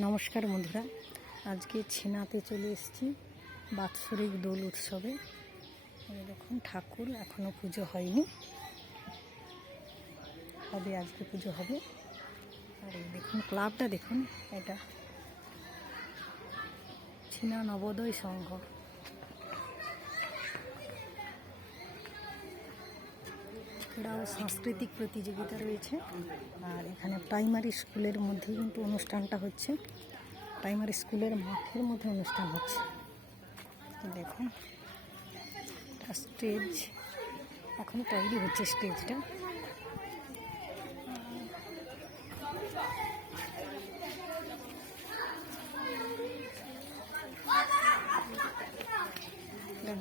নমস্কার বন্ধুরা, আজকে ছেনাতে চলে এসেছি বাৎসরিক দোল উৎসবে। দেখুন, ঠাকুর এখনও পুজো হয়নি। হবে, আজকে পুজো হবে। আর এই দেখুন, ক্লাবটা দেখুন, এটা। ছিনা নবোদয় সংঘ। ক্রীড়া ও সাংস্কৃতিক প্রতিযোগিতা রয়েছে। আর এখানে প্রাইমারি স্কুলের মধ্যেই কিন্তু অনুষ্ঠানটা হচ্ছে। প্রাইমারি স্কুলের মাঠের মধ্যে অনুষ্ঠান হচ্ছে। দেখুন স্টেজ এখন তৈরি হচ্ছে স্টেজটা।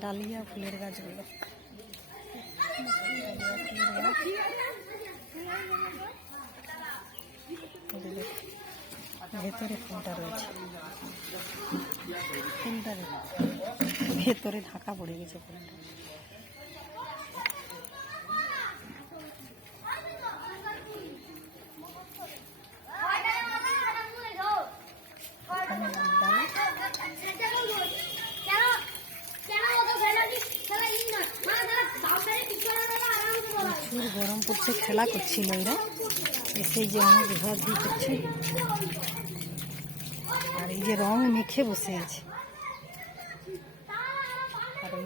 ডালিয়া ফুলের গাছগুলো। ভেতরে ফুলটা রয়েছে? ফুলটা ভেতরে ঢাকা পড়ে গেছে গরম পড়ছে খেলা করছিল এরা। এসে যে অনেক ঘর দিয়ে করছে আর এই যে রং মেখে বসে আছে। আর এই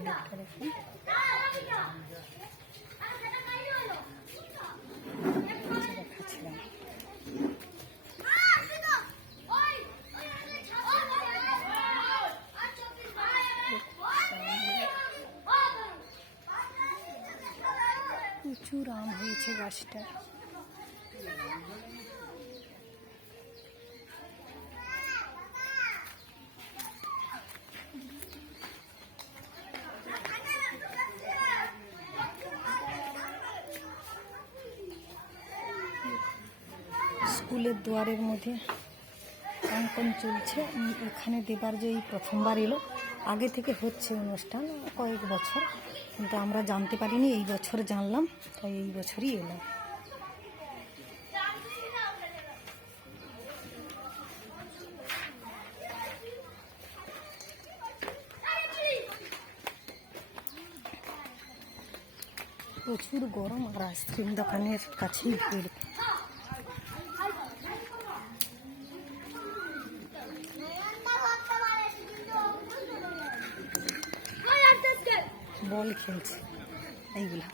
প্রচুর আম হয়েছে গাছটা। স্কুলের দুয়ারের মধ্যে অঙ্কন চলছে। এখানে দেবার যে এই প্রথমবার এলো, আগে থেকে হচ্ছে অনুষ্ঠান কয়েক বছর, কিন্তু আমরা জানতে পারিনি, এই বছর জানলাম, তাই এই বছরই এলাম প্রচুর গরম আর আইসক্রিম দোকানের কাছেই। ভিড় বল খেলছে। এইগুলা।